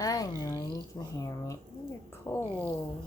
I know you can hear me. You're cold.